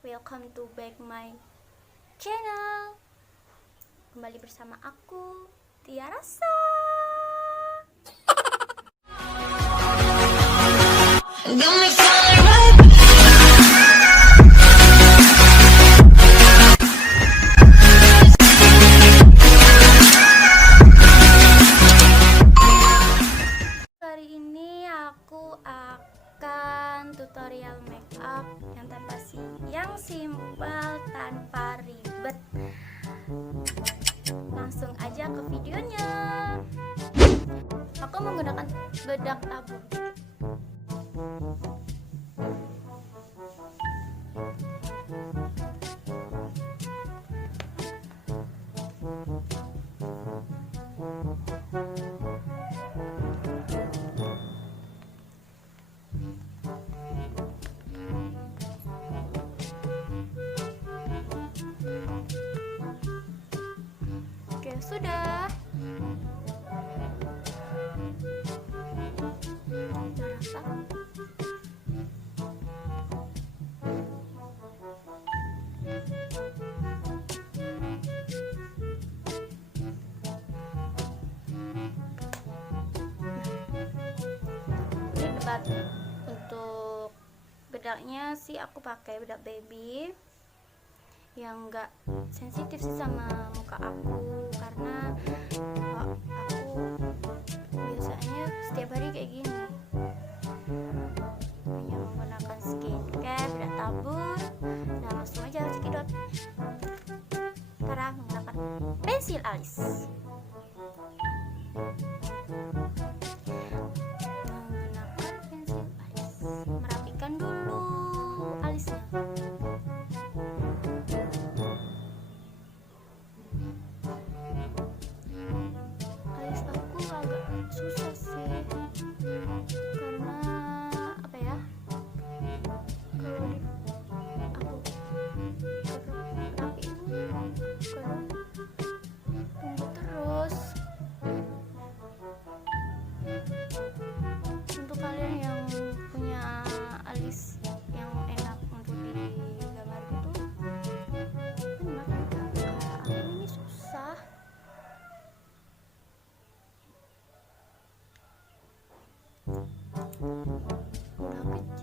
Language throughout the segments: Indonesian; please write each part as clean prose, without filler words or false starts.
welcome to back my channel. Kembali bersama aku, Tia Rasa. Hari ini aku akan tutorial makeup yang simpel tanpa ribet. Langsung aja ke videonya. Aku menggunakan bedak tabur. Oke, sudah. Rasa. Ini bedak. Untuk bedaknya sih aku pakai bedak baby yang enggak sensitif sih sama muka aku, karena aku biasanya setiap hari kayak gini, hanya menggunakan skincare, bedak tabur, dan langsung aja cekidot. Sekarang menggunakan pensil alis. Merapikan dulu alisnya. Alis aku agak susah sih, karena apa ya, kalau aku rapiin kadang tunggu terus. Untuk kalian yang punya alis yang enak untuk digambar gitu, enak. Aku ini susah. Udah kecil.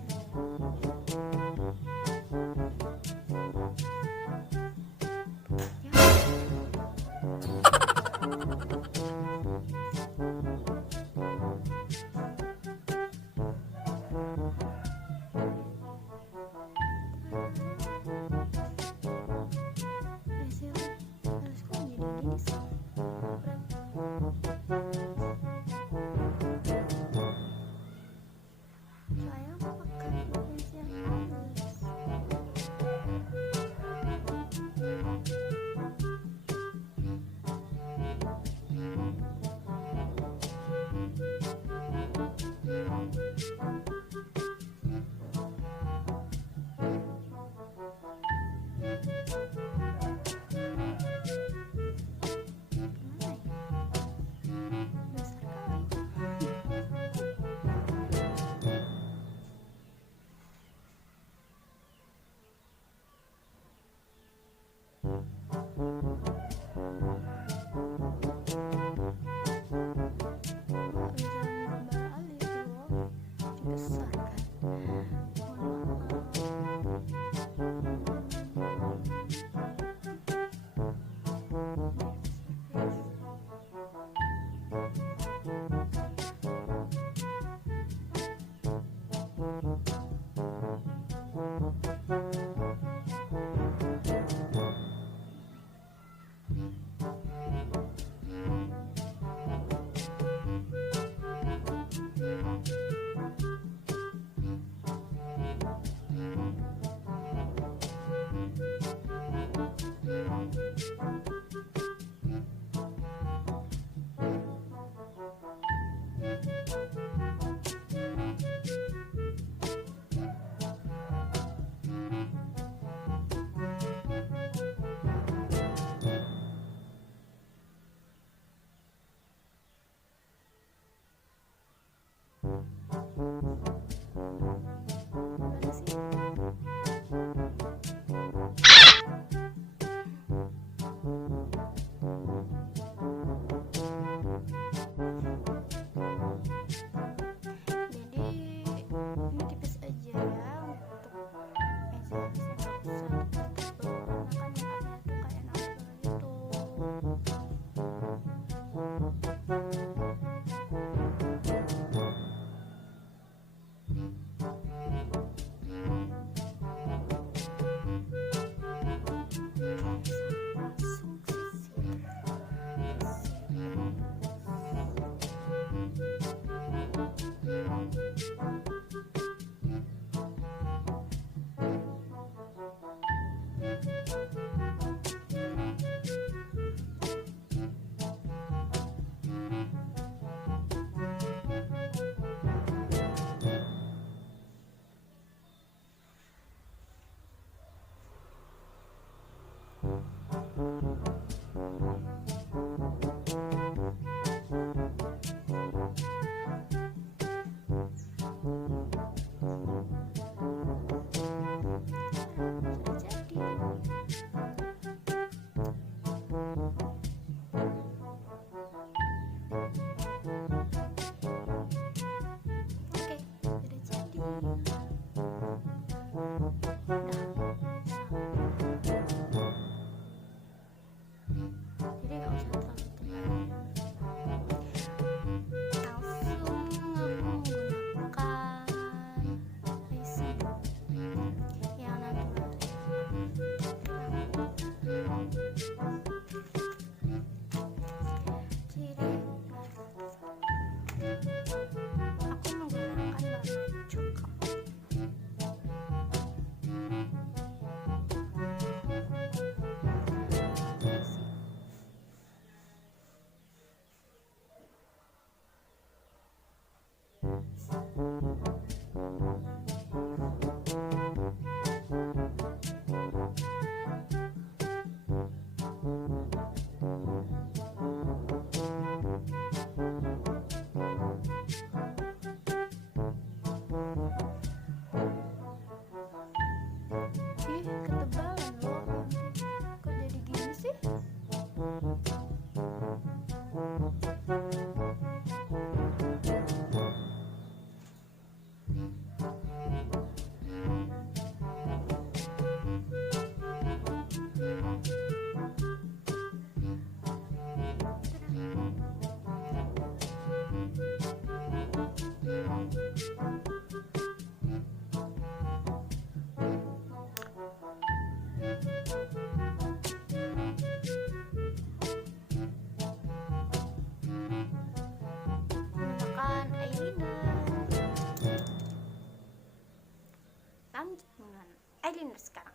Lanjut dengan eyeliner sekarang.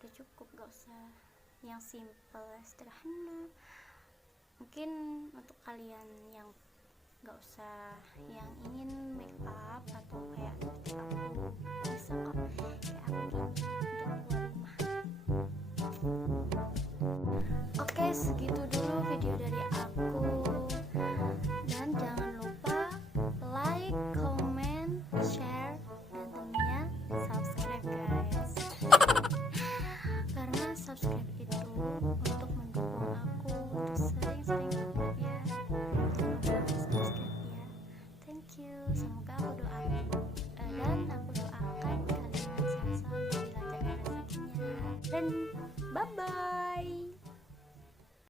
udah cukup, gak usah yang simple, sederhana. Mungkin untuk kalian yang gak usah yang ingin make up atau kayak seperti aku, bisa kok kayak aku gini untuk keluar rumah. Oke, segitu dulu video dari aku, dan jangan lupa like, comment, share, dan tentunya subscribe guys. Karena subscribe itu untuk mendukung aku untuk sering-sering upload ya. Jangan lupa subscribe ya. Thank you. Semoga aku doakan dan aku doakan kalian sehat selalu, dilancarkan rezekinya. Dan bye bye.